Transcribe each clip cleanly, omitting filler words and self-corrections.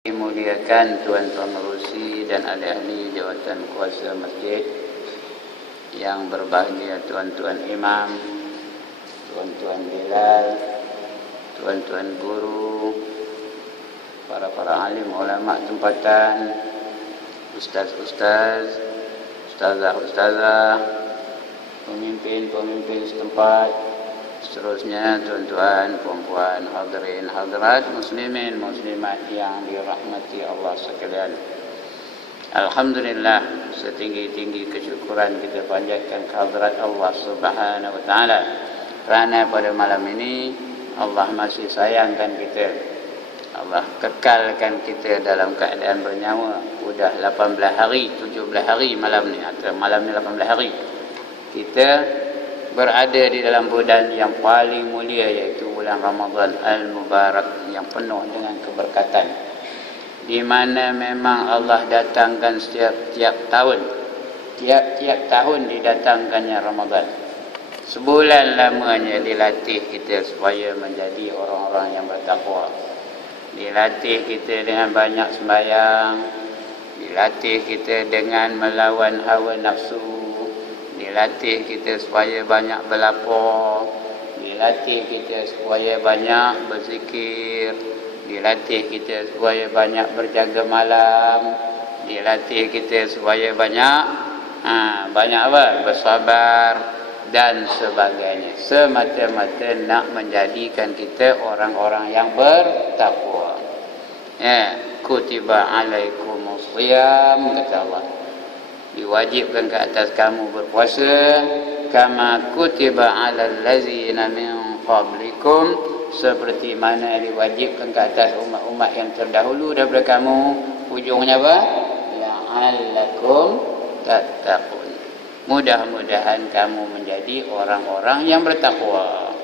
Dimuliakan Tuan-Tuan Merusi dan ahli jawatan kuasa masjid, yang berbahagia Tuan-Tuan Imam, Tuan-Tuan Bilal, Tuan-Tuan Guru, para alim ulama tempatan, ustaz-ustaz, ustazah-ustazah, pemimpin-pemimpin setempat, seterusnya tuan-tuan, puan-puan, hadirin, hadirat, muslimin, muslimat yang dirahmati Allah sekalian. Alhamdulillah, setinggi-tinggi kesyukuran kita panjatkan kehadirat Allah Subhanahu wa taala, kerana pada malam ini Allah masih sayangkan kita. Allah kekalkan kita dalam keadaan bernyawa. Sudah 18 hari, 17 hari malam ni, atau malam ni 18 hari. Kita berada di dalam bulan yang paling mulia, iaitu bulan Ramadan Al-Mubarak, yang penuh dengan keberkatan, di mana memang Allah datangkan tiap tahun didatangkannya Ramadan. Sebulan lamanya dilatih kita supaya menjadi orang-orang yang bertakwa. Dilatih kita dengan banyak sembahyang, dilatih kita dengan melawan hawa nafsu, dilatih kita supaya banyak berlapar, dilatih kita supaya banyak berzikir, dilatih kita supaya banyak berjaga malam, dilatih kita supaya banyak apa? Bersabar dan sebagainya, semata-mata nak menjadikan kita orang-orang yang bertakwa. Kutiba alaikumus shiyam, kata Allah, diwajibkan ke atas kamu berpuasa, kama kutiba alal ladzina min qablikum, seperti mana diwajibkan ke atas umat-umat yang terdahulu daripada kamu. Ujungnya apa? La'allakum tattaqun, mudah-mudahan kamu menjadi orang-orang yang bertakwa.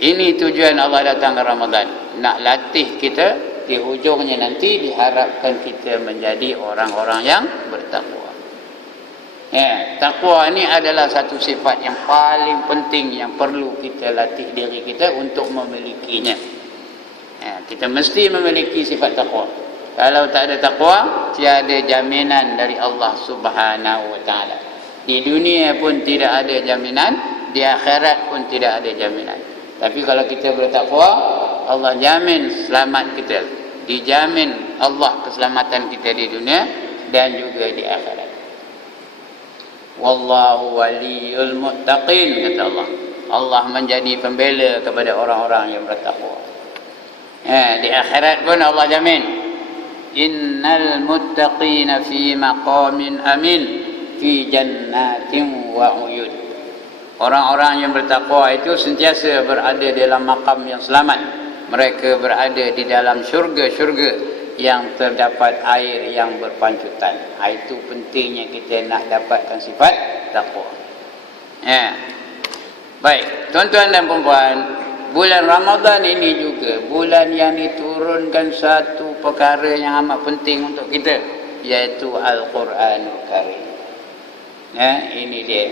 Ini tujuan Allah datang ke Ramadan, nak latih kita. Di hujungnya nanti diharapkan kita menjadi orang-orang yang bertakwa. Takwa ini adalah satu sifat yang paling penting yang perlu kita latih diri kita untuk memilikinya. Kita mesti memiliki sifat takwa. Kalau tak ada takwa, tiada jaminan dari Allah Subhanahu wa taala. Di dunia pun tidak ada jaminan, di akhirat pun tidak ada jaminan. Tapi kalau kita bertakwa, Allah jamin selamat kita. Dijamin Allah keselamatan kita di dunia dan juga di akhirat. Wallahu waliyul muttaqin, kata Allah. Allah menjadi pembela kepada orang-orang yang bertakwa. Di akhirat pun Allah jamin. Innal muttaqina fi maqamin amin fi jannatin wa uyun. Orang-orang yang bertakwa itu sentiasa berada dalam makam yang selamat. Mereka berada di dalam syurga-syurga yang terdapat air yang berpancutan. Itu pentingnya kita nak dapatkan sifat takwa. Baik, tuan-tuan dan puan-puan, bulan Ramadan ini juga bulan yang diturunkan satu perkara yang amat penting untuk kita, iaitu Al-Quranul Karim. Ini dia.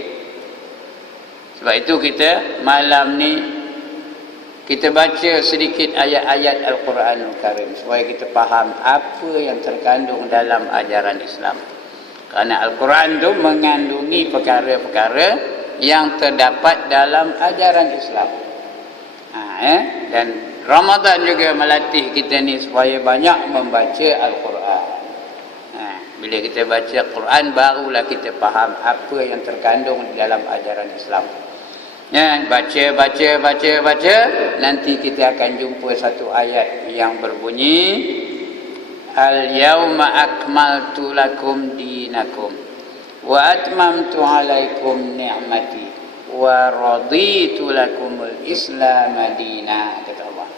Sebab itu kita malam ni kita baca sedikit ayat-ayat Al-Quranul Karim supaya kita faham apa yang terkandung dalam ajaran Islam. Kerana Al-Quran itu mengandungi perkara-perkara yang terdapat dalam ajaran Islam. Dan Ramadan juga melatih kita ni supaya banyak membaca Al-Quran. Bila kita baca Quran, barulah kita faham apa yang terkandung di dalam ajaran Islam. Baca, nanti kita akan jumpa satu ayat yang berbunyi, Al-yawma akmaltu lakum dinakum wa atmamtu alaikum ni'mati wa raditu lakumul Islam madina, kata Allah.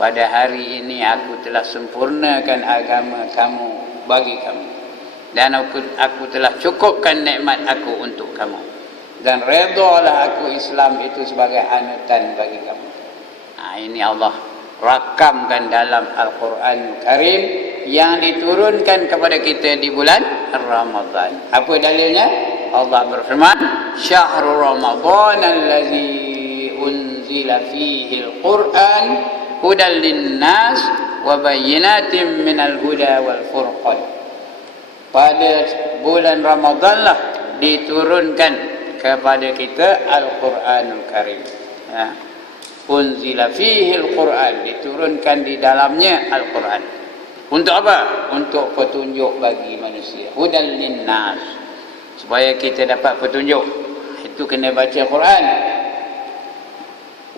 Pada hari ini aku telah sempurnakan agama kamu bagi kamu, dan aku telah cukupkan nikmat aku untuk kamu, dan redalah aku Islam itu sebagai anutan bagi kamu. Ini Allah rakamkan dalam Al-Quran Karim yang diturunkan kepada kita di bulan Ramadan. Apa dalilnya? Allah berfirman, Syahrul Ramadan allazi unzila fihi al-Quran hudal linnas wa bayyinatin minal huda wal furqan. Pada bulan Ramadan lah diturunkan kepada kita Al-Quranul Karim. Ya. Unzila fihi Al-Quran, diturunkan di dalamnya Al-Quran. Untuk apa? Untuk petunjuk bagi manusia. Hudal linnas, supaya kita dapat petunjuk. Itu kena baca Quran.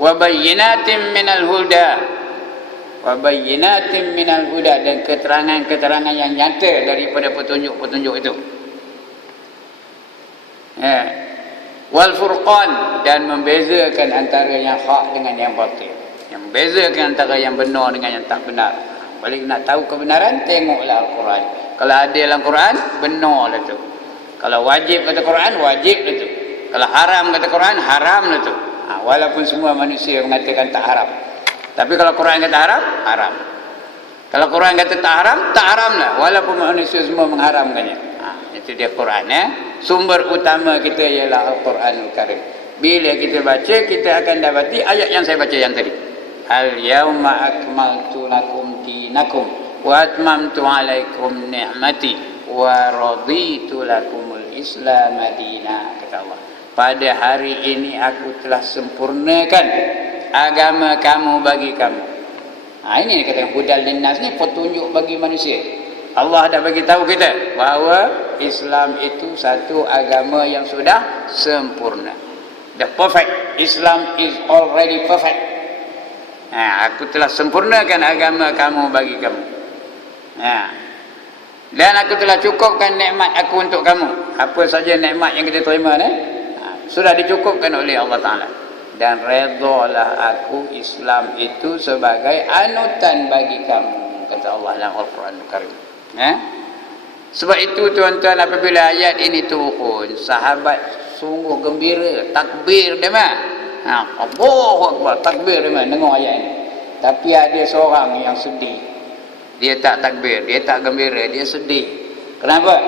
Wa bayyinatin minal huda, wa bayyinatin minal huda, dan keterangan-keterangan yang nyata daripada petunjuk-petunjuk itu. Ya. Wal furqan, dan membezakan antara yang hak dengan yang batil, yang membezakan antara yang benar dengan yang tak benar. Balik nak tahu kebenaran, tengoklah Al-Quran. Kalau ada dalam Quran, benarlah tu. Kalau wajib kata Quran, wajiblah tu. Kalau haram kata Quran, haramlah tu. Walaupun semua manusia mengatakan tak haram, tapi kalau Quran kata haram, haram. Kalau Quran kata tak haram, tak haramlah, walaupun manusia semua mengharamkannya. Itu dia Quran. Sumber utama kita ialah Al-Quranul Karim. Bila kita baca, kita akan dapati ayat yang saya baca yang tadi. Al-yawma akmaltu lakum dinakum wa atmamtu alaikum ni'mati wa raditu lakumul Islam madina, kata Allah. Pada hari ini aku telah sempurnakan agama kamu bagi kamu. Ini kata hudal linnas, ni petunjuk bagi manusia. Allah dah bagi tahu kita bahawa Islam itu satu agama yang sudah sempurna. The perfect Islam is already perfect. Aku telah sempurnakan agama kamu bagi kamu. Dan aku telah cukupkan nikmat aku untuk kamu. Apa saja nikmat yang kita terima ni, sudah dicukupkan oleh Allah Ta'ala. Dan redalah aku Islam itu sebagai anutan bagi kamu, kata Allah dalam Al-Quran Al-Karim. Sebab itu tuan-tuan, apabila ayat ini turun, sahabat sungguh gembira, takbir dia mah. Allahu Akbar, takbir dia mah dengar ayat ini. Tapi ada seorang yang sedih. Dia tak takbir, dia tak gembira, dia sedih. Kenapa?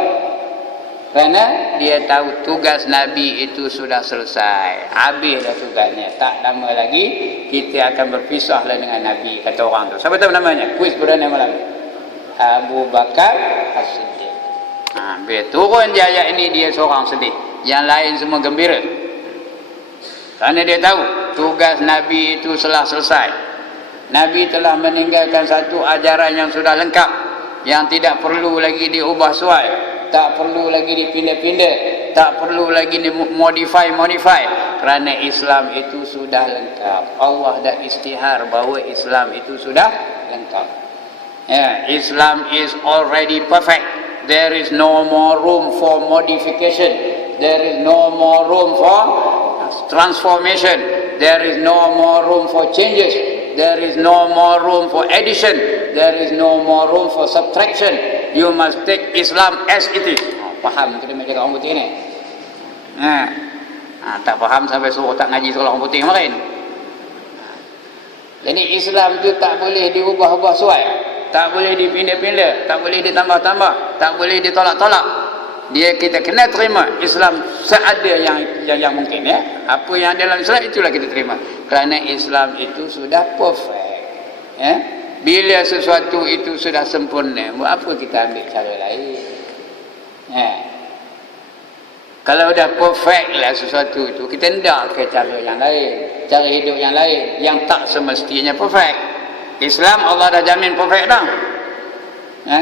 Kerana dia tahu tugas Nabi itu sudah selesai. Habis dah tugasnya. Tak lama lagi kita akan berpisahlah dengan Nabi, kata orang tu. Siapa tahu namanya? Kuis perdana malam. Abu Bakar As-Siddiq. Bila turun di ayat ini, dia seorang sedih, yang lain semua gembira. Kerana dia tahu tugas Nabi itu telah selesai. Nabi telah meninggalkan satu ajaran yang sudah lengkap, yang tidak perlu lagi diubah suai, tak perlu lagi dipindah-pindah, tak perlu lagi dimodify. Kerana Islam itu sudah lengkap. Allah dah istihar bahawa Islam itu sudah lengkap. Islam is already perfect. There is no more room for modification. There is no more room for transformation. There is no more room for changes. There is no more room for addition. There is no more room for subtraction. You must take Islam as it is. Faham kita macam orang putih ni? Tak faham sampai suruh tak ngaji sekolah orang putih kemarin. Jadi Islam tu tak boleh diubah-ubah suai, tak boleh dipindah-pindah, tak boleh ditambah-tambah, tak boleh ditolak-tolak. Kita kena terima Islam seada yang mungkin, ya. Apa yang dalam Islam itulah kita terima. Kerana Islam itu sudah perfect. Bila sesuatu itu sudah sempurna, buat apa kita ambil cara lain? Kalau dah perfect lah sesuatu itu, kita hendak ke cara yang lain, cara hidup yang lain, yang tak semestinya perfect. Islam Allah dah jamin perfect dah.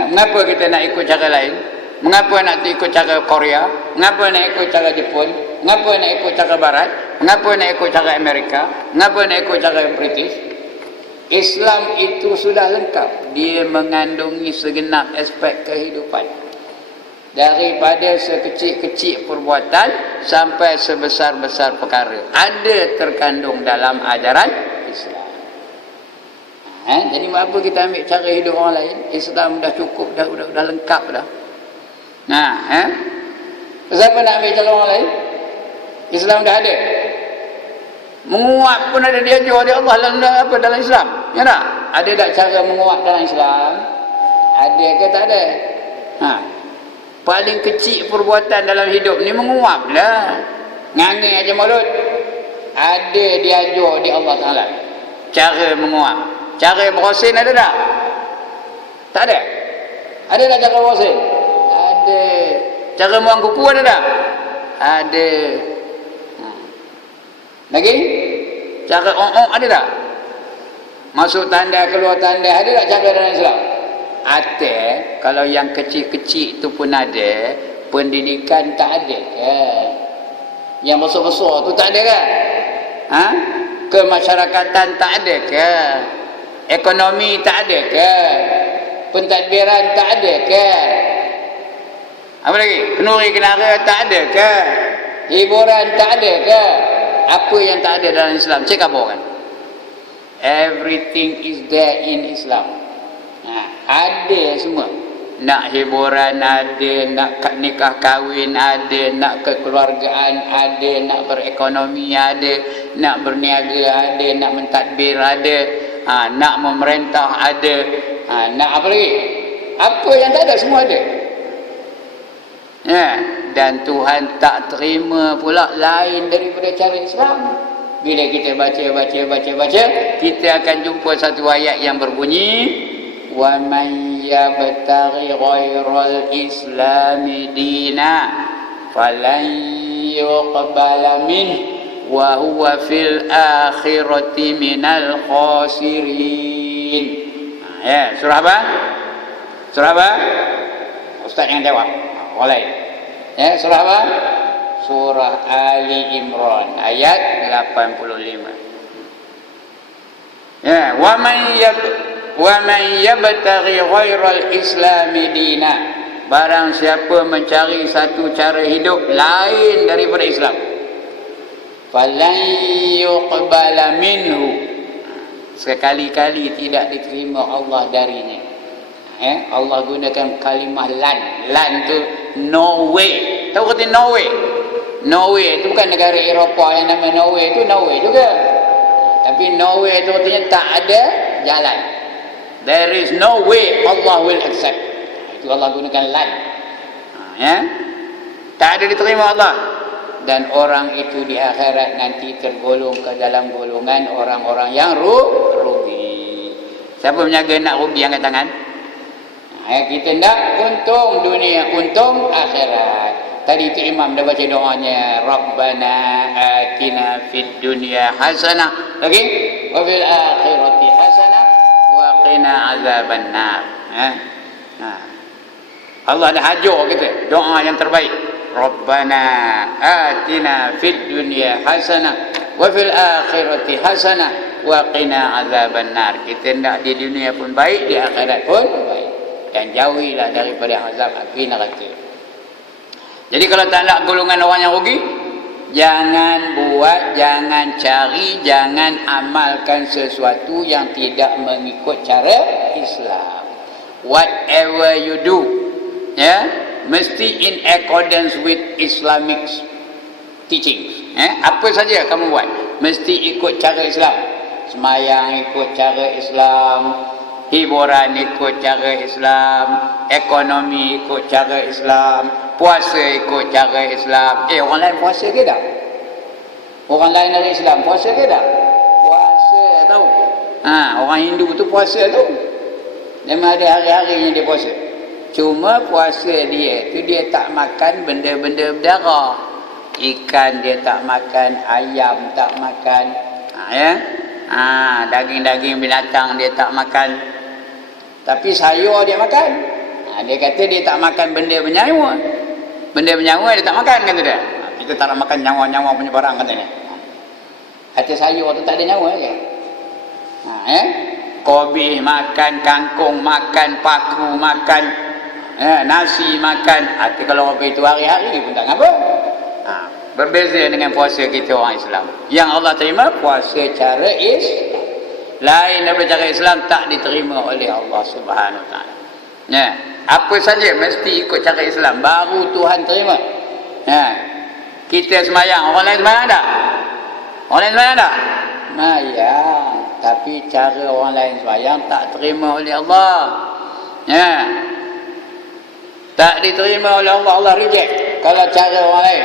Mengapa kita nak ikut cara lain? Mengapa nak ikut cara Korea? Mengapa nak ikut cara Jepun? Mengapa nak ikut cara Barat? Mengapa nak ikut cara Amerika? Mengapa nak ikut cara British? Islam itu sudah lengkap. Dia mengandungi segenap aspek kehidupan. Daripada sekecil-kecil perbuatan sampai sebesar-besar perkara, ada terkandung dalam ajaran Islam. Jadi apa kita ambil cara hidup orang lain? Islam dah cukup, dah lengkap dah. Siapa nak ambil cara orang lain? Islam dah ada. Menguap pun ada diajar oleh Allah dalam Islam. Ya tak? Ada tak cara menguap dalam Islam? Ada ke tak ada? Paling kecil perbuatan dalam hidup ni menguap lah. Ngangai aja mulut. Ada diajar di Allah Ta'ala cara menguap. Cara bersin ada tak? Tak ada. Ada tak cara bersin? Ada. Cara buang kuku ada tak? Ada. Lagi? Cara ada tak? Masuk tanda, keluar tanda, ada tak cara dalam Islam? Ada. Kalau yang kecil-kecil itu pun ada, pendidikan tak ada ke? Yang besar-besar tu tak ada ke? Ha? Kemasyarakatan tak ada ke? Ekonomi tak ada ke? Pentadbiran tak ada ke? Apa lagi? Kenuri kenara tak ada ke? Hiburan tak ada ke? Apa yang tak ada dalam Islam? Cek apa kan? Everything is there in Islam. Ada semua. Nak hiburan ada, nak nikah kahwin ada, nak kekeluargaan ada, nak berekonomi ada, nak berniaga ada, nak mentadbir ada, nak memerintah ada, nak apa lagi? Apa yang tak ada semua ada. Dan Tuhan tak terima pula lain daripada cara Islam. Bila kita baca, kita akan jumpa satu ayat yang berbunyi, wa man yabtaghi ghairal islami dina falan yuqbala minhu wa huwa fil akhirati minal khasirin. Surah apa? Surah apa? Ustaz yang jawab. Boleh. Surah apa? Surah Ali Imran ayat 85. Wa man yabtaghi ghairal islami dina, barang siapa mencari satu cara hidup lain daripada Islam, falan yuqbala minhu, sekali-kali tidak diterima Allah darinya. Allah gunakan kalimah lan tu no way. Tahu kata no way? Norway itu bukan negara Eropah yang nama Norway itu Norway juga. Tapi Norway itu artinya tak ada jalan. There is no way Allah will accept. Itu Allah gunakan lan. Tak ada diterima Allah. Dan orang itu di akhirat nanti tergolong ke dalam golongan orang-orang yang rugi. Siapa menjaga nak rugi angkat tangan? Kita nak untung dunia, untung akhirat. Tadi itu imam dah baca doanya, Rabbana atina fid dunya hasanah, lagi wa fil akhirati hasanah wa qina azabannar. Allah dah hajar kita doa yang terbaik, Rabbana atina fid dunya hasanah wa fil akhirati hasanah wa qina azabannar. Kita nak di dunia pun baik, di akhirat pun baik, dan jauhilah daripada azab api neraka. Jadi kalau tak nak golongan orang yang rugi, jangan buat, jangan cari, jangan amalkan sesuatu yang tidak mengikut cara Islam. Whatever you do, mesti in accordance with Islamic teachings. Apa saja kamu buat, mesti ikut cara Islam. Semayang ikut cara Islam, hiburan ikut cara Islam, ekonomi ikut cara Islam, puasa ikut cara Islam. Orang lain puasa ke tak? Orang lain dari Islam puasa ke tak? Puasa tau. Orang Hindu tu puasa tau. Memang ada hari-harinya dia puasa. Cuma puasa dia tu dia tak makan benda-benda berdarah. Ikan dia tak makan, ayam tak makan, daging-daging binatang dia tak makan. Tapi sayur dia makan. Dia kata dia tak makan benda bernyawa. Benda bernyawa dia tak makan, kata dia. Kita tak nak makan nyawa-nyawa punya barang, katanya. Kata sayur tu tak ada nyawa ke? Kobi makan, kangkung makan, paku makan, nasi makan. Tapi kalau orang itu hari-hari pun tak apa. Berbeza dengan puasa kita orang Islam. Yang Allah terima puasa cara Islam. Lain daripada cara Islam tak diterima oleh Allah Subhanahu Wa Taala. Apa saja mesti ikut cara Islam, baru Tuhan terima. Kita semayang, orang lain semayang tak? Orang lain semayang tak? Semayang, tapi cara orang lain semayang tak terima oleh Allah. Tak diterima oleh Allah, Allah reject kalau cara orang lain.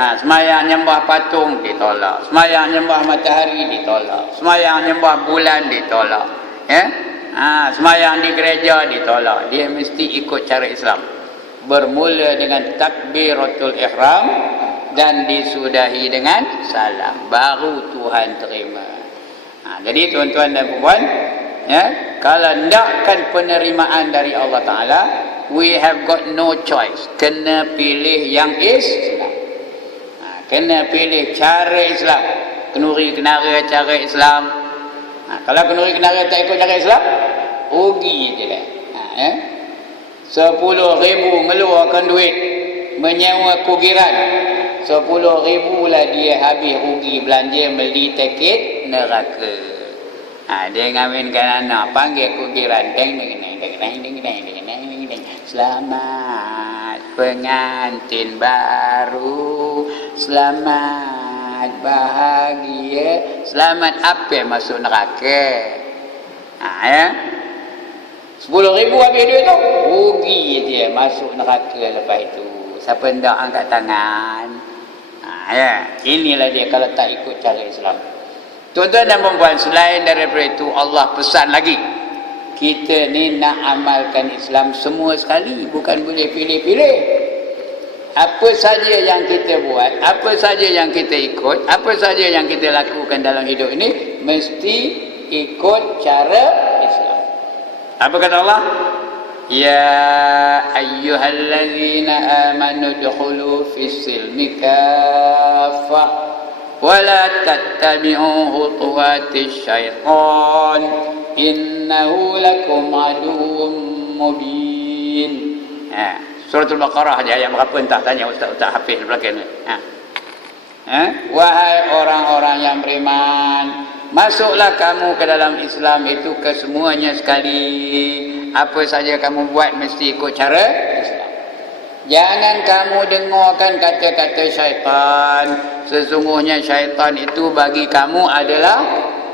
Semayang nyembah patung ditolak, semayang nyembah matahari ditolak, semayang nyembah bulan ditolak, Ya? Semayang di gereja ditolak. Dia mesti ikut cara Islam. Bermula dengan takbiratul ihram dan disudahi dengan salam. Baru Tuhan terima. Jadi tuan-tuan dan puan, ya, kalau nakkan penerimaan dari Allah Ta'ala, we have got no choice. Kena pilih yang Islam. Kena pilih cara Islam. Kenuri kenara cara Islam. Kalau kenuri kenara tak ikut cara Islam, rugi je lah. 10,000 ngeluarkan duit menyewa kugiran, 10,000 lah dia habis rugi belanja beli tiket neraka. Dia ngawinkan anak, panggil kugiran, deng deng deng deng deng deng deng deng deng. Selamat pengantin baru, selamat bahagia, selamat apa masuk neraka. Ya. 10,000 habis duit tu, rugi dia masuk neraka lepas itu. Siapa hendak angkat tangan? Ya, inilah dia kalau tak ikut cara Islam. Tuan-tuan dan puan-puan, selain daripada itu Allah pesan lagi, kita ni nak amalkan Islam semua sekali, bukan boleh pilih-pilih. Apa saja yang kita buat, apa saja yang kita ikut, apa saja yang kita lakukan dalam hidup ini mesti ikut cara Islam. Apa kata Allah? Ya ayyuhallazina amanu dukhulu fis silmi kaffah wala tattabi'u khutuwatis syaitan innahu lakum aduwwum mubin. Suratul Baqarah aja ayat berapa entah tanya ustaz Hafiz belakang ni. Wahai orang-orang yang beriman, masuklah kamu ke dalam Islam itu kesemuanya sekali. Apa saja kamu buat mesti ikut cara Islam. Jangan kamu dengarkan kata-kata syaitan. Sesungguhnya syaitan itu bagi kamu adalah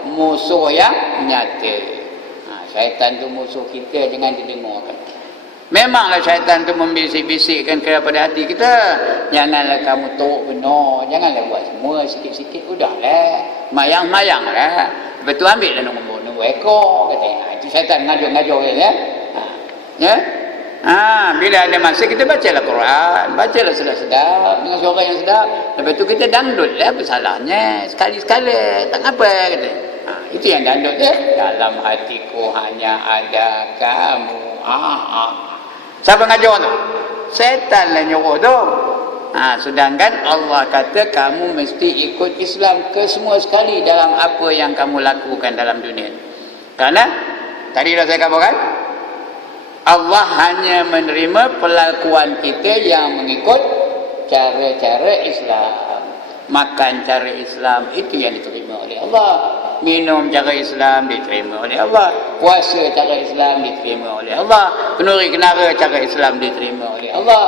musuh yang nyata. Syaitan itu musuh kita, jangan didengarkan. Memanglah syaitan itu membisik-bisikkan kepada hati kita, janganlah kamu teruk benar, janganlah buat semua sikit-sikit, udahlah, mayang-mayanglah. Betul, ambil lah nombor ekor katanya. Itu syaitan ngajar-ngajar ya. Ya. Bila ada masa kita bacalah Quran, bacalah sedap-sedap dengan suara yang sedap. Lepas tu kita dangdut lah, apa salahnya? Sekali-sekala, tak apa kata. Itu yang dangdut ya. Dalam hatiku hanya ada kamu. Siapa ngajar tu? Setan lah nyuruh tu. Sedangkan Allah kata kamu mesti ikut Islam ke semua sekali dalam apa yang kamu lakukan dalam dunia. Karena tadi dah saya katakan, Allah hanya menerima pelakuan kita yang mengikut cara-cara Islam. Makan cara Islam itu yang diterima oleh Allah. Minum cara Islam diterima oleh Allah. Puasa cara Islam diterima oleh Allah. Kenuri kenara cara Islam diterima oleh Allah.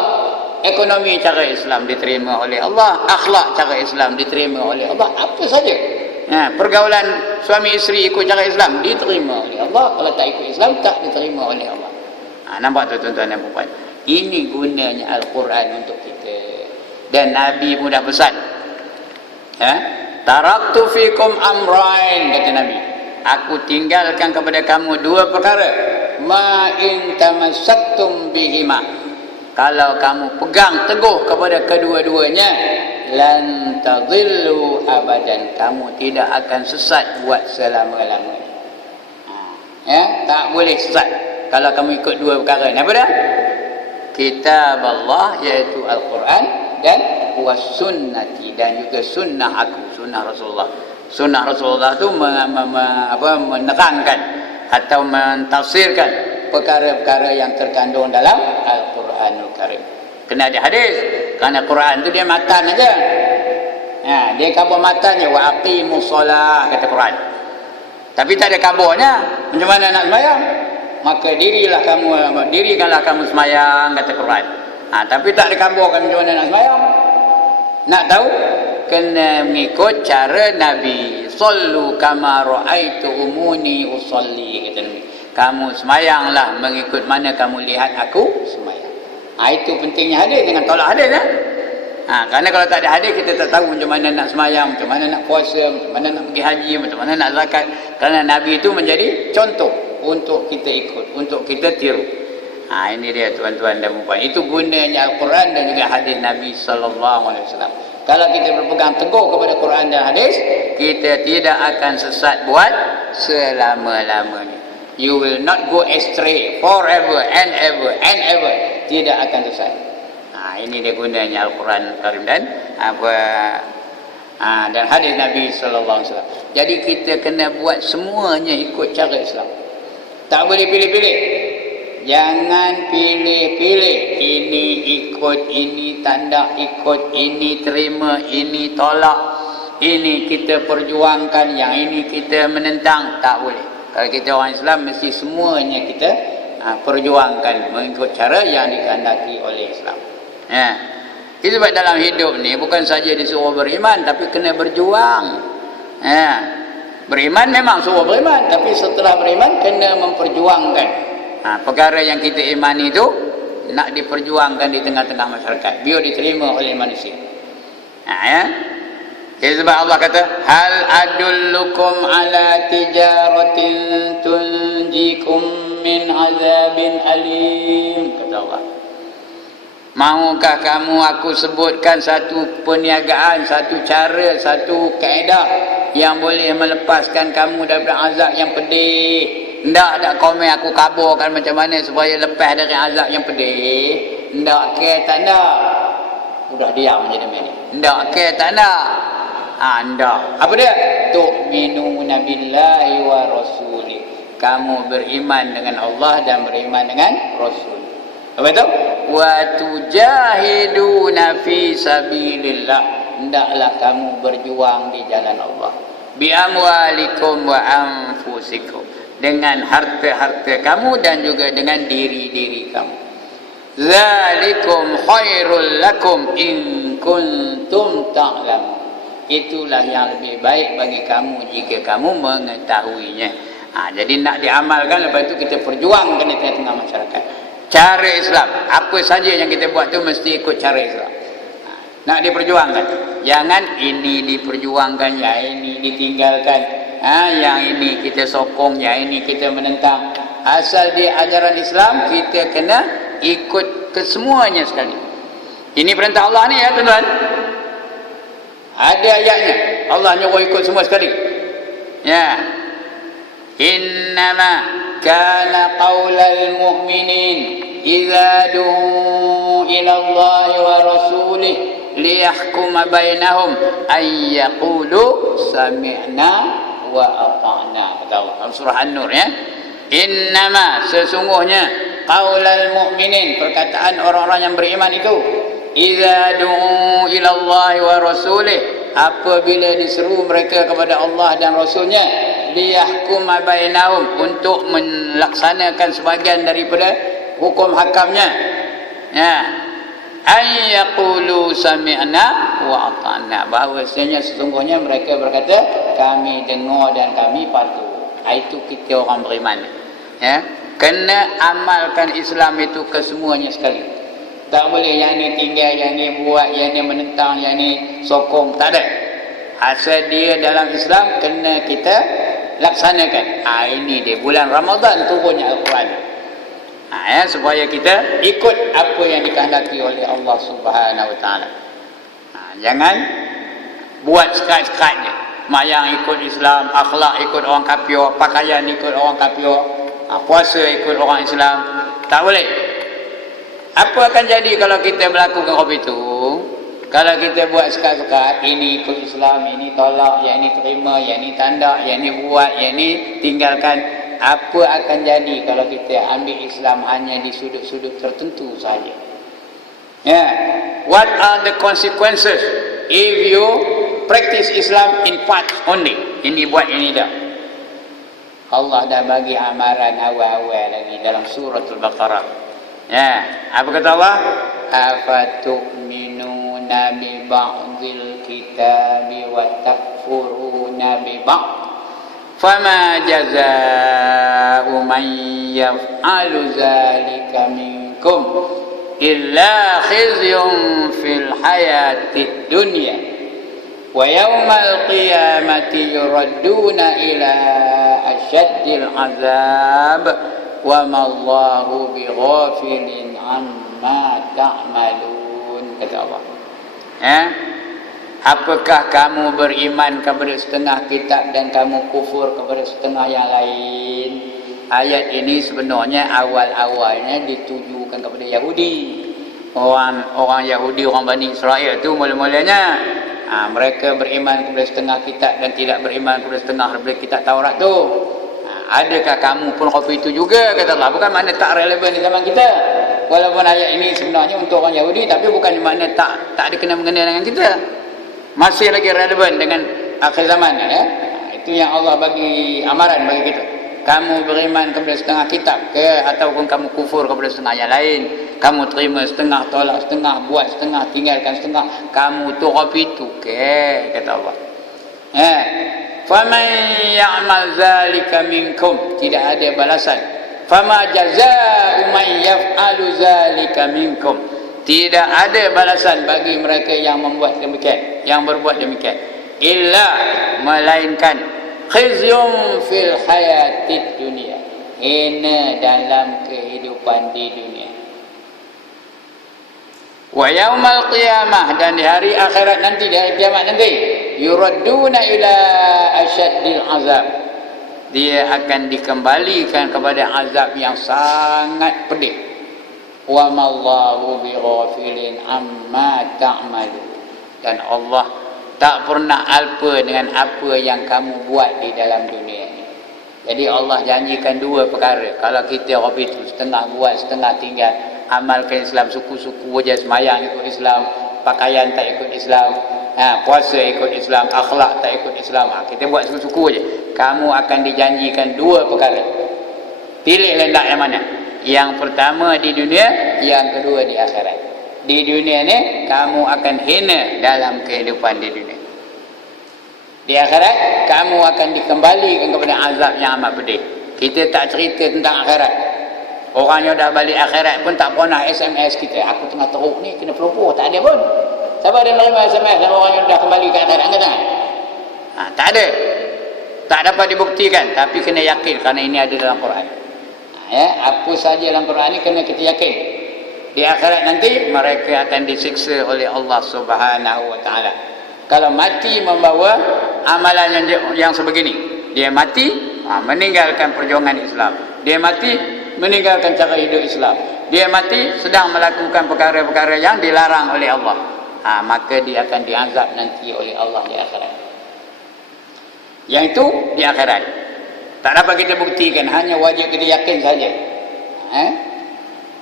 Ekonomi cara Islam diterima oleh Allah. Akhlak cara Islam diterima oleh Allah. Apa saja. Pergaulan suami isteri ikut cara Islam diterima oleh Allah. Kalau tak ikut Islam tak diterima oleh Allah. Nampak tu tuan-tuan dan puan? Ini gunanya Al-Quran untuk kita. Dan Nabi pun dah pesan. Taraktu fikum amrain, kata Nabi. Aku tinggalkan kepada kamu dua perkara. Ma in tamassaktum bihima. Kalau kamu pegang teguh kepada kedua-duanya, lan tadhillu abadan. Kamu tidak akan sesat buat selama-lamanya. Tak boleh sesat kalau kamu ikut dua perkara. Apa dah? Kitab Allah, iaitu Al-Quran, dan was-sunnati, dan juga sunnah aku, sunnah Rasulullah. Sunnah Rasulullah tu menerangkan atau mentafsirkan perkara-perkara yang terkandung dalam Al-Quranul Karim. Kena ada hadis. Kerana Quran tu dia matan aja. Dia khabar matannya, wa aqimus solah, kata Quran. Tapi tak ada khabarnya. Macam mana nak sembahyang? Maka dirikanlah kamu sembahyang, kata Quran. Tapi tak ada khabarkan macam mana nak sembahyang. Nak tahu? Kena mengikut cara Nabi. Sallu kama ra'aitumuni usalli, kata Nabi. Kamu semayanglah mengikut mana kamu lihat aku semayang. Itu pentingnya hadis, jangan tolak hadis. Kerana kalau tak ada hadis kita tak tahu macam mana nak semayang, macam mana nak puasa, macam mana nak pergi haji, macam mana nak zakat. Kerana Nabi itu menjadi contoh untuk kita ikut, untuk kita tiru. Ini dia tuan-tuan dan puan. Itu gunanya Al-Quran dan juga hadis Nabi SAW. Kalau kita berpegang teguh kepada Quran dan hadis, kita tidak akan sesat buat selama-lamanya. You will not go astray forever and ever and ever. Tidak akan sesat. Ini dia gunanya Al-Quran Karim dan dan hadis Nabi sallallahu alaihi wasallam. Jadi kita kena buat semuanya ikut cara Islam. Tak boleh pilih-pilih. Jangan pilih-pilih. Ini ikut, ini tanda ikut, ini terima, ini tolak. Ini kita perjuangkan, yang ini kita menentang. Tak boleh. Kalau kita orang Islam mesti semuanya kita perjuangkan mengikut cara yang dikehendaki oleh Islam. Itu sebab dalam hidup ni bukan saja disuruh beriman, tapi kena berjuang. Beriman memang suruh beriman, tapi setelah beriman kena memperjuangkan perkara yang kita imani itu, nak diperjuangkan di tengah-tengah masyarakat biar diterima oleh manusia. Jadi sebab Allah kata, hal adullukum ala tijaratin tunjikum min azabin alim, kata Allah. Maukah kamu aku sebutkan satu perniagaan, satu cara, satu kaedah yang boleh melepaskan kamu daripada azab yang pedih? Ndak komen aku kaburkan macam mana supaya lepas dari azab yang pedih. Ndak ke tak nak. Udah diam je demi ni. Ndak ke tak nak. Ndak. Apa dia? Tu'minuna billahi wa rasuli. Kamu beriman dengan Allah dan beriman dengan Rasul. Apa itu? Wa tujahiduna fi sabilillah. Hendaklah kamu berjuang di jalan Allah. Bi amwalikum wa anfusikum. Dengan harta-harta kamu dan juga dengan diri-diri kamu. Zalikum khairul lakum in kuntum ta'lamun. Itulah yang lebih baik bagi kamu jika kamu mengetahuinya. Jadi nak diamalkan, lepas itu kita perjuangkan di tengah-tengah masyarakat. Cara Islam, apa saja yang kita buat tu mesti ikut cara Islam. Nak diperjuangkan. Jangan ini diperjuangkan, yang ini ditinggalkan. Yang ini kita sokong, yang ini kita menentang. Asal di ajaran Islam, kita kena ikut kesemuanya sekali. Ini perintah Allah ni ya tuan-tuan. Ada ayatnya. Allah nyuruh ikut semua sekali. Innama kana qaulal mu'minin idza du'u ila Allah wa rasulih liyahkuma bainahum ay yaqulu sami'na wa ata'na. Kata Allah dalam surah An-Nur ya. Innama, sesungguhnya, qaulal mu'minin, perkataan orang-orang yang beriman itu, idza du'u ila Allah wa rasulih, apabila diseru mereka kepada Allah dan Rasulnya, liyahkuma bainahum, untuk melaksanakan sebahagian daripada hukum hakamnya, ay yaqulu sami'na wa ata'na, bahawasanya sesungguhnya mereka berkata kami dengar dan kami patuh. Itu kita orang beriman. Kena amalkan Islam itu kesemuanya sekali. Tak boleh yang ni tinggal, yang ni buat, yang ni menentang, yang ni sokong. Tak ada. Asal dia dalam Islam kena kita laksanakan. Ini dia bulan Ramadan turunnya Al-Quran. Supaya kita ikut apa yang dikehendaki oleh Allah Subhanahu Wa Taala. Jangan buat sekat-sekat je. Mayang ikut Islam, akhlak ikut orang kafir, pakaian ikut orang kafir, puasa ikut orang Islam. Tak boleh. Apa akan jadi kalau kita melakukan itu? Kalau kita buat sekat-sekat, ini ikut Islam, ini tolak, yang ini terima, yang ini tanda, yang ini buat, yang ini tinggalkan. Apa akan jadi kalau kita ambil Islam hanya di sudut-sudut tertentu saja? What are the consequences if you practice Islam in part only? Ini buat, ini dah. Allah dah bagi amaran awal-awal lagi dalam suratul Baqarah. Apa kata Allah? Afatu'minuna bi ba'dil kitabi wa takfuruna bi ba'd. Fama jazaa'u man yaf'alu zalika minkum illa khizyun fil hayatid dunya wa yaumal qiyamati yuradduna ila asyaddil azab wa ma Allahu bighafilin amma ta'malun, kata Allah. Apakah kamu beriman kepada setengah kitab dan kamu kufur kepada setengah yang lain? Ayat ini sebenarnya awal-awalnya ditujukan kepada Yahudi. Orang Yahudi, orang Bani Israel itu mula-mulanya mereka beriman kepada setengah kitab dan tidak beriman kepada setengah daripada kitab Taurat tu. Adakah kamu pun kopi itu juga, kata Allah. Bukan makna tak relevan di zaman kita. Walaupun ayat ini sebenarnya untuk orang Yahudi, tapi bukan makna tak ada kena-mengena dengan kita. Masih lagi relevan dengan akhir zaman, ya. Itu yang Allah bagi amaran bagi kita. Kamu beriman kepada setengah kitab ke, ataupun kamu kufur kepada setengah yang lain. Kamu terima setengah, tolak setengah, buat setengah, tinggalkan setengah. Kamu tu kopi itu ke, kata Allah. Faman ya'mal zalika minkum, tidak ada balasan. Fama jazaa'u man yaf'alu zalika minkum, tidak ada balasan bagi mereka yang membuat demikian, yang berbuat demikian, illa, melainkan khizyun fil hayatid dunia, hina dalam kehidupan di dunia. Wa yaumal qiyamah, dan di hari akhirat nanti, di hari kiamat nanti, yuradduna ila asyaddil azab, dia akan dikembalikan kepada azab yang sangat pedih. Wa mallahu bighafilin amma ta'malu, dan Allah tak pernah alpa dengan apa yang kamu buat di dalam dunia ini. Jadi Allah janjikan dua perkara. Kalau kita hobi itu setengah buat, setengah tinggal, amalkan Islam, suku-suku aja semayang ikut Islam, pakaian tak ikut Islam, puasa ikut Islam, akhlak tak ikut Islam, kita buat suku-suku aja. Kamu akan dijanjikan dua perkara. Pilih hendak yang mana? Yang pertama di dunia, yang kedua di akhirat. Di dunia ni kamu akan hina dalam kehidupan di dunia. Di akhirat kamu akan dikembalikan kepada azab yang amat pedih. Kita tak cerita tentang akhirat. Orang yang dah balik akhirat pun tak pernah SMS kita. Aku tengah teruk ni, kena pelupur. Tak ada pun. Siapa ada menerima SMS dan orang yang dah kembali ke akhirat? Angkat tangan. Tak ada. Tak dapat dibuktikan. Tapi kena yakin kerana ini ada dalam Quran. Apa saja dalam Quran ni kena kita yakin. Di akhirat nanti mereka akan disiksa oleh Allah Subhanahu wa taala. Kalau mati membawa amalan yang sebegini, dia mati meninggalkan perjuangan Islam, dia mati meninggalkan cara hidup Islam, dia mati sedang melakukan perkara-perkara yang dilarang oleh Allah, maka dia akan diazab nanti oleh Allah di akhirat. Yang itu di akhirat. Tak dapat kita buktikan, hanya wajib kita yakin saja.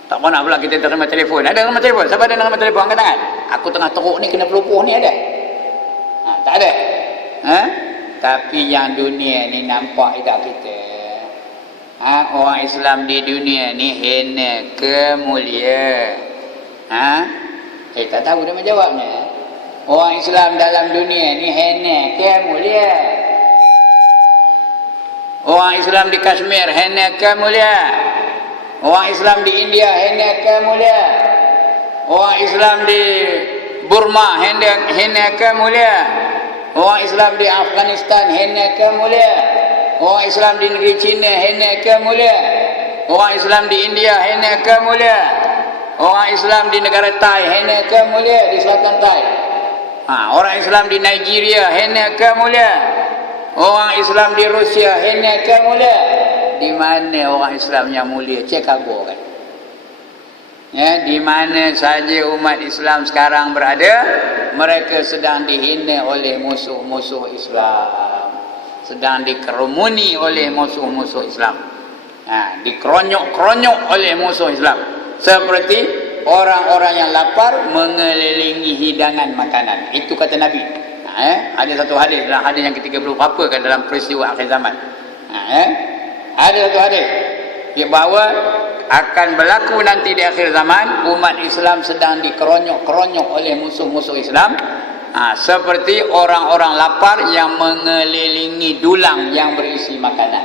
Tak pernah pula kita terima telefon. Ada terima telefon? Siapa ada terima telefon? Angkat tangan. Aku tengah teruk ni, kena pelupuh ni, ada? Tak ada. Tapi yang dunia ni nampak tak kita? Orang Islam di dunia ni hina ke mulia? Tak tahu dia menjawabnya. Orang Islam dalam dunia ni hina ke mulia? Orang Islam di Kashmir hina ke mulia? Orang Islam di India hina ke mulia? Orang Islam di Burma hina ke mulia? Orang Islam di Afghanistan hina ke mulia? Orang Islam di negeri China hina ke mulia? Orang Islam di India hina ke mulia? Orang Islam di negara Thai hina ke mulia, di selatan Thai? Orang Islam di Nigeria hina ke mulia? Orang Islam di Rusia hina ke mulia? Di mana orang Islam yang mulia? Cek kabur kan? Di mana saja umat Islam sekarang berada, mereka sedang dihina oleh musuh-musuh Islam, sedang dikerumuni oleh musuh-musuh Islam, dikeronyok-keronyok oleh musuh Islam, seperti orang-orang yang lapar mengelilingi hidangan makanan. Itu kata Nabi. Ada satu hadis, dalam hadis yang ke-30 berapa kan dalam peristiwa akhir zaman. Ada satu hadis bahawa akan berlaku nanti di akhir zaman, umat Islam sedang dikeronyok-keronyok oleh musuh-musuh Islam, seperti orang-orang lapar yang mengelilingi dulang yang berisi makanan.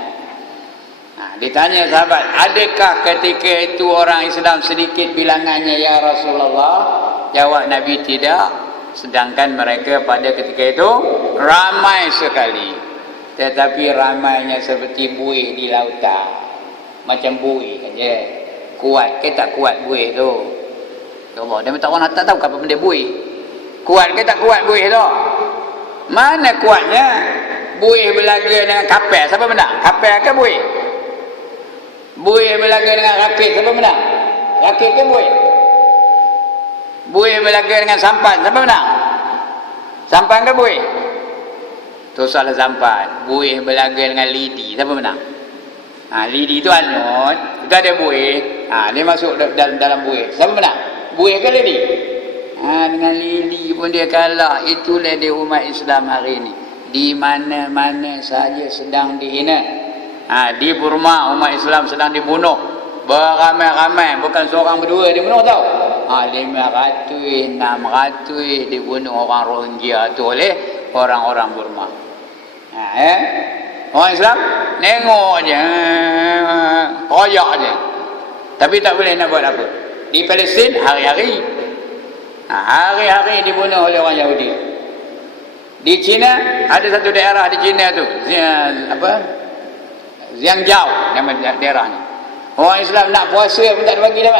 Ditanya sahabat, adakah ketika itu orang Islam sedikit bilangannya ya Rasulullah? Jawab Nabi, tidak. Sedangkan mereka pada ketika itu ramai sekali. Tetapi ramainya seperti buih di lautan. Macam buih saja. Kuat ke tak kuat buih tu? Allah, dia minta orang tak tahu apa benda buih. Kuat ke tak kuat buih tu? Mana kuatnya? Buih berlaga dengan kapal, siapa menang? Kapal ke buih? Buih berlaga dengan rakit, siapa menang? Rakit ke buih? Buih berlaga dengan sampan, siapa menang? Sampan ke buih? Tu salah sampan. Buih berlaga dengan lidi, siapa menang? Lidi tu anut, kita ada buih, dia masuk dalam buih, siapa menang? Buih ke lidi? Dengan lidi pun dia kalah. Itulah dia umat Islam hari ini. Di mana-mana saja sedang dihina. Di Burma umat Islam sedang dibunuh beramai-ramai, bukan seorang berdua dibunuh tau. 500, 600 dibunuh orang Rohingya tu oleh orang-orang Burma. Orang Islam nengok aja, royak aja, tapi tak boleh nak buat apa. Di Palestin hari-hari dibunuh oleh orang Yahudi. Di China ada satu daerah di China tu, Zhangjiao nama daerahnya. Orang Islam nak puasa pun tak bagi dah.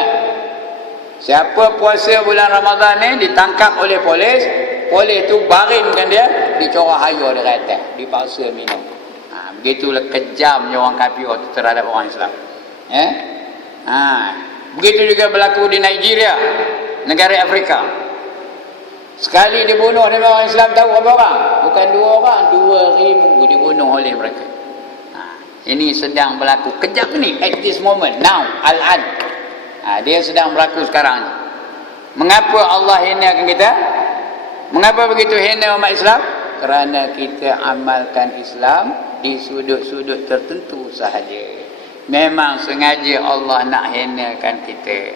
Siapa puasa bulan Ramadan ni ditangkap oleh polis, polis tu baringkan dia, dicorah hayo dia kata, dipaksa minum. Begitulah kejamnya orang kafir terhadap orang Islam. Begitu juga berlaku di Nigeria, negara Afrika. Sekali dibunuh oleh orang Islam, tahu berapa orang? Bukan 2 orang, 2,000 dibunuh oleh mereka. Ini sedang berlaku kejap ni, at this moment, now, al-an. Dia sedang berlaku sekarang ni. Mengapa Allah hinakan kita? Mengapa begitu hina umat Islam? Kerana kita amalkan Islam di sudut-sudut tertentu sahaja. Memang sengaja Allah nak hinakan kita.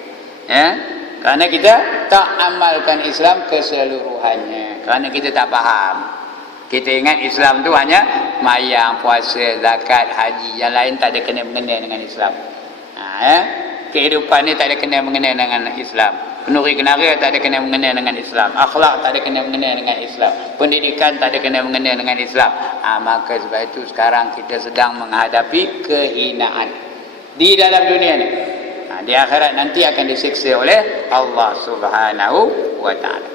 Kerana kita tak amalkan Islam keseluruhannya. Kerana kita tak faham. Kita ingat Islam tu hanya mayang, puasa, zakat, haji. Yang lain tak ada kena-mengena dengan Islam. Kehidupan ni tak ada kena-mengena dengan Islam. Penuri kenara tak ada kena-mengena dengan Islam. Akhlak tak ada kena-mengena dengan Islam. Pendidikan tak ada kena-mengena dengan Islam. Maka sebab itu sekarang kita sedang menghadapi kehinaan di dalam dunia ni. Di akhirat nanti akan disiksa oleh Allah Subhanahu wa ta'ala.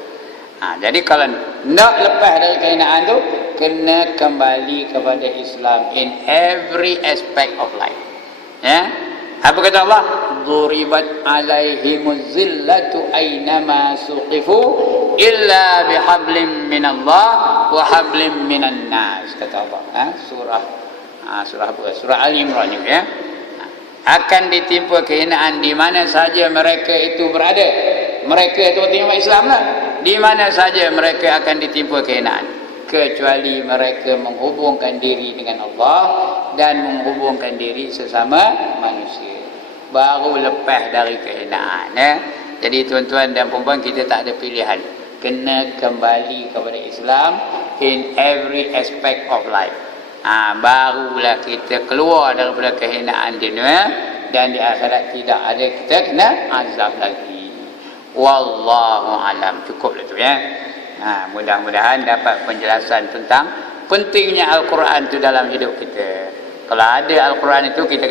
Jadi kalau nak lepas dari kehinaan tu, kena kembali kepada Islam in every aspect of life. Apa kata Allah? Duribat alaihimuz zillatu aynama suqifu illa bihablim minallah wa hablim minan nas, kata Allah. Surah apa? Surah Al-Imran ni, akan ditimpa kehinaan di mana saja mereka itu berada. Mereka itu umat Islam lah. Di mana saja mereka akan ditimpa kehinaan, kecuali mereka menghubungkan diri dengan Allah dan menghubungkan diri sesama manusia, baru lepas dari kehinaan. Jadi tuan-tuan dan puan-puan, kita tak ada pilihan, kena kembali kepada Islam in every aspect of life. Barulah kita keluar daripada kehinaan dunia, dan di akhirat tidak ada kita kena azab lagi. Wallahu alam. Cukuplah tu mudah-mudahan dapat penjelasan tentang pentingnya Al-Quran itu dalam hidup kita. Kalau ada Al-Quran itu, kita